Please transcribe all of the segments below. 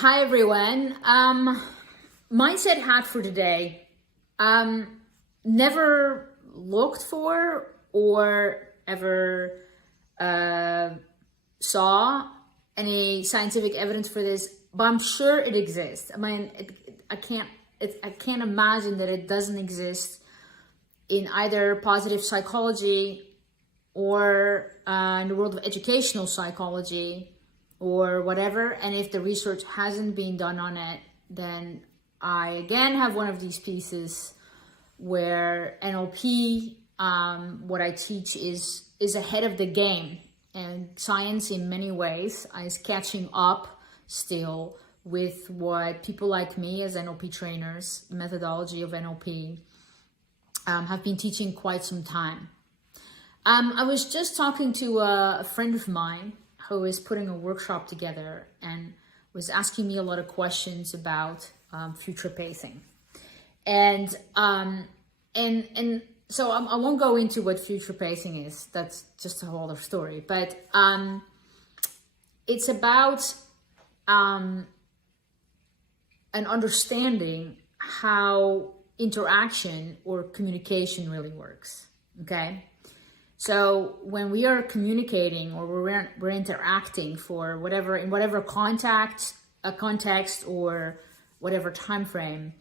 Hi everyone. Mindset hack for today. Never looked for or ever saw any scientific evidence for this, but I'm sure it exists. I mean, I can't imagine that it doesn't exist in either positive psychology or in the world of educational psychology or whatever. And if the research hasn't been done on it, then I again have one of these pieces where NLP, what I teach is ahead of the game, and science in many ways is catching up still with what people like me as NLP trainers, the methodology of NLP, have been teaching quite some time. I was just talking to a friend of mine who is putting a workshop together and was asking me a lot of questions about future pacing. And so I won't go into what future pacing is. That's just a whole other story. But it's about an understanding how interaction or communication really works. Okay. So when we are communicating or we're interacting for whatever, in whatever context or whatever time frame,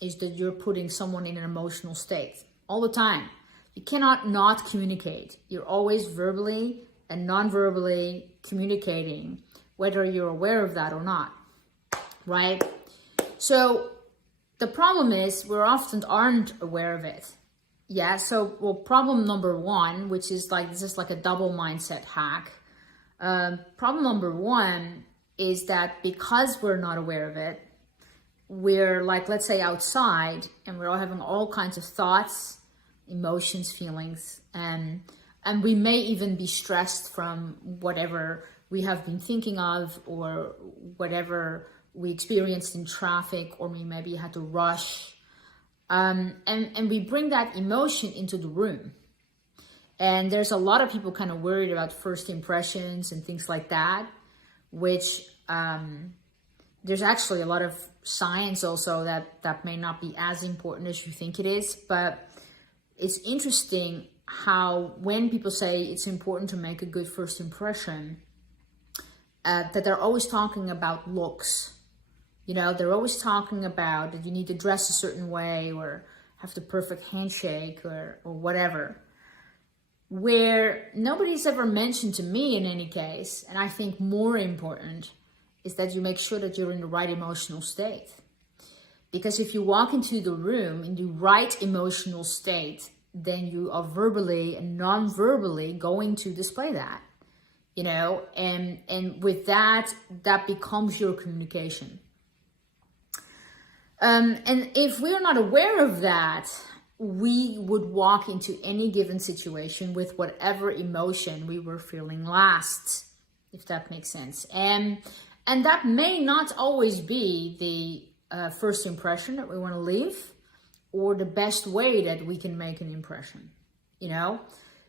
is that you're putting someone in an emotional state all the time. You cannot not communicate. You're always verbally and non-verbally communicating, whether you're aware of that or not, right? So the problem is we often aren't aware of it. Yeah, so, well, problem number one, which is like, this is like a double mindset hack. Problem number one is that because we're not aware of it, we're like, let's say outside, and we're all having all kinds of thoughts, emotions, feelings, and we may even be stressed from whatever we have been thinking of or whatever we experienced in traffic, or we maybe had to rush. And we bring that emotion into the room. And there's a lot of people kind of worried about first impressions and things like that, which there's actually a lot of science also that may not be as important as you think it is. But it's interesting how when people say it's important to make a good first impression, that they're always talking about looks. You know, they're always talking about that you need to dress a certain way or have the perfect handshake or whatever. Where nobody's ever mentioned to me in any case, and I think more important, is that you make sure that you're in the right emotional state. Because if you walk into the room in the right emotional state, then you are verbally and non-verbally going to display that. You know, and with that becomes your communication. And if we're not aware of that, we would walk into any given situation with whatever emotion we were feeling last, if that makes sense. And that may not always be the first impression that we want to leave, or the best way that we can make an impression, you know?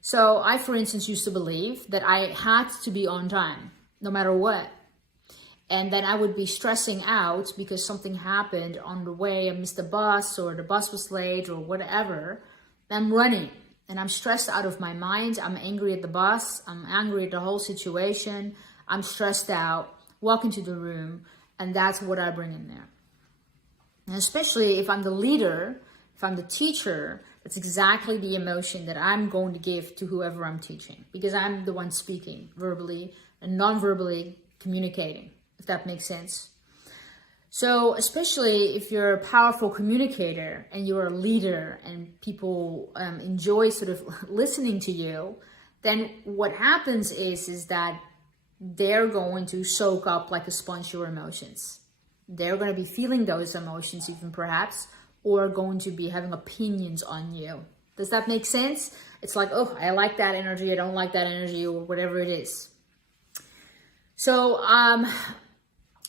So I, for instance, used to believe that I had to be on time, no matter what. And then I would be stressing out because something happened on the way. I missed the bus, or the bus was late, or whatever. I'm running and I'm stressed out of my mind. I'm angry at the bus. I'm angry at the whole situation. I'm stressed out. Walk into the room, and that's what I bring in there. And especially if I'm the leader, if I'm the teacher, that's exactly the emotion that I'm going to give to whoever I'm teaching, because I'm the one speaking verbally and non-verbally communicating, if that makes sense. So especially if you're a powerful communicator and you're a leader and people enjoy sort of listening to you, then what happens is that they're going to soak up like a sponge your emotions. They're going to be feeling those emotions even perhaps, or going to be having opinions on you. Does that make sense? It's like, oh, I like that energy, I don't like that energy, or whatever it is. So,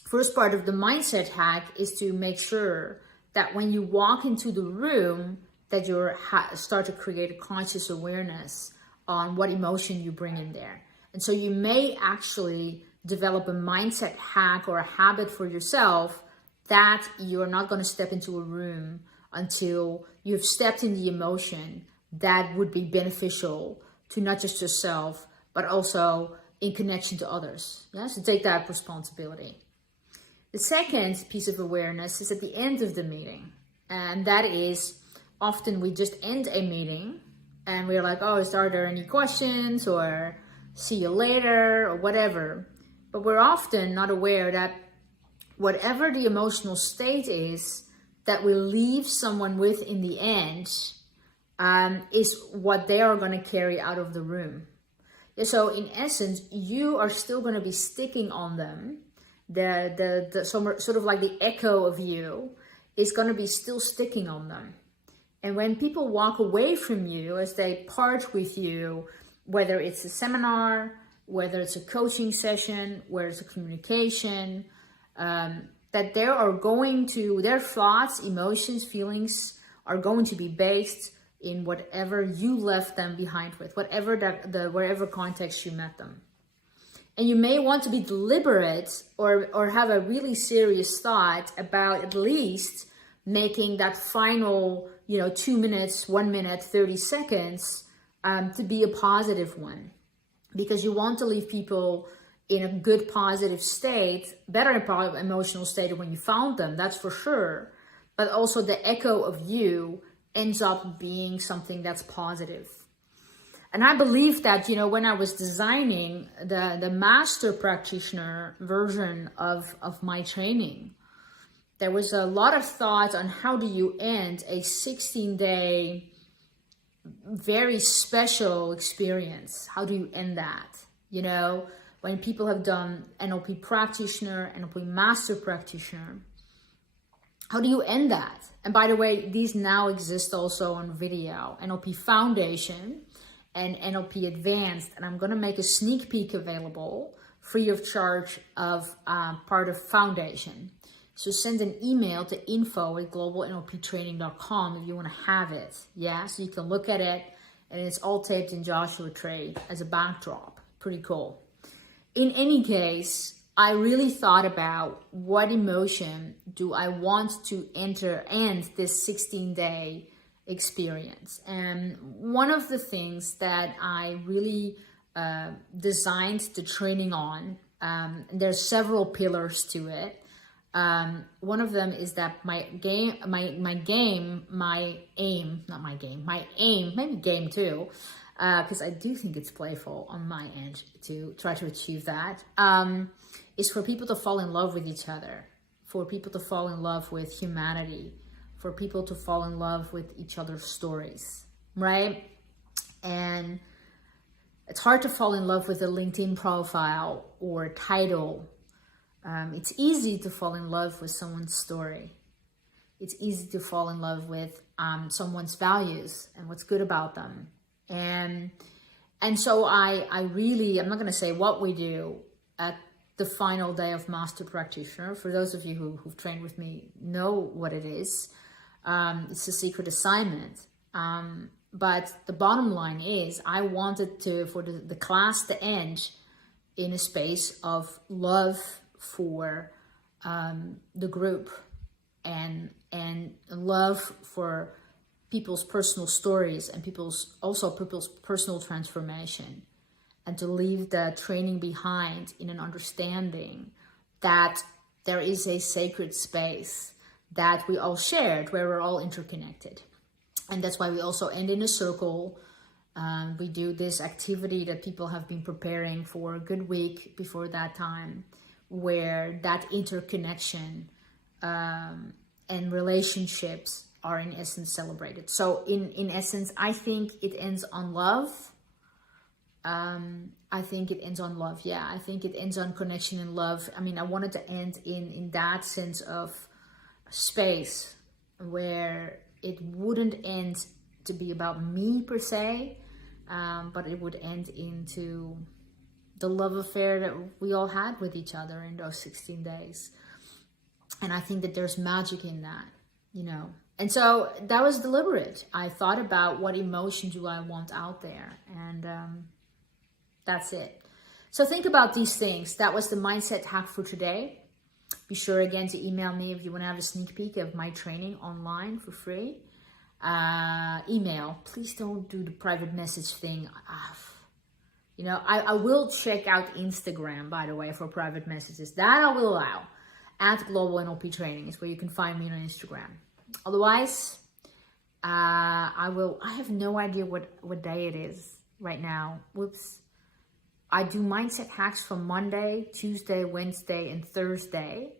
first part of the mindset hack is to make sure that when you walk into the room, that you start to create a conscious awareness on what emotion you bring in there. And so you may actually develop a mindset hack or a habit for yourself that you're not going to step into a room until you've stepped in the emotion that would be beneficial to not just yourself, but also in connection to others. Yeah, so take that responsibility. The second piece of awareness is at the end of the meeting. And that is, often we just end a meeting and we're like, oh, are there any questions, or see you later, or whatever. But we're often not aware that whatever the emotional state is that we leave someone with in the end is what they are going to carry out of the room. So in essence, you are still going to be sticking on them. The sort of like the echo of you is going to be still sticking on them. And when people walk away from you, as they part with you, whether it's a seminar, whether it's a coaching session, whether it's a communication, that their thoughts, emotions, feelings are going to be based in whatever you left them behind with, wherever context you met them. And you may want to be deliberate or have a really serious thought about at least making that final, 2 minutes, 1 minute, 30 seconds to be a positive one. Because you want to leave people in a good, positive state, better emotional state when you found them, that's for sure. But also the echo of you ends up being something that's positive. And I believe that, when I was designing the master practitioner version of my training, there was a lot of thought on how do you end a 16-day, very special experience. How do you end that? When people have done NLP practitioner, NLP master practitioner, how do you end that? And by the way, these now exist also on video, NLP Foundation and NLP Advanced. And I'm going to make a sneak peek available free of charge of part of Foundation. So send an email to info@globalnlptraining.com if you want to have it. Yeah, so you can look at it, and it's all taped in Joshua Tree as a backdrop. Pretty cool. In any case, I really thought about what emotion do I want to end this 16-day experience. And one of the things that I really designed the training on, there's several pillars to it. One of them is that my aim, maybe game too, because I do think it's playful on my end to try to achieve that, is for people to fall in love with each other, for people to fall in love with humanity, for people to fall in love with each other's stories, right? And it's hard to fall in love with a LinkedIn profile or title. It's easy to fall in love with someone's story. It's easy to fall in love with someone's values and what's good about them. And so I'm not going to say what we do at the final day of Master Practitioner. For those of you who've trained with me know what it is. It's a secret assignment. But the bottom line is I wanted for the class to end in a space of love for the group and love for people's personal stories and people's personal transformation, and to leave the training behind in an understanding that there is a sacred space that we all shared where we're all interconnected. And that's why we also end in a circle. We do this activity that people have been preparing for a good week before that time, where that interconnection and relationships are in essence celebrated. So in essence, I think it ends on love. I think it ends on love. Yeah, I think it ends on connection and love. I mean, I wanted to end in that sense of space where it wouldn't end to be about me per se, but it would end into the love affair that we all had with each other in those 16 days. And I think that there's magic in that, And so that was deliberate. I thought about what emotion do I want out there, and that's it. So think about these things. That was the mindset hack for today. Be sure again to email me if you want to have a sneak peek of my training online for free. Email. Please don't do the private message thing. You know, I will check out Instagram, by the way, for private messages. That I will allow. At Global NLP Training is where you can find me on Instagram. Otherwise, I have no idea what day it is right now. Whoops. I do mindset hacks from Monday, Tuesday, Wednesday, and Thursday.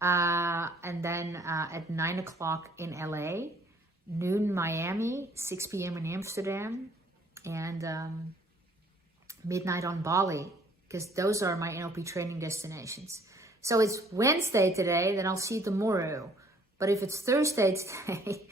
And then at 9 o'clock in LA, noon Miami, 6 p.m. in Amsterdam, and midnight on Bali, because those are my NLP training destinations. So it's Wednesday today, then I'll see you tomorrow. But if it's Thursday today,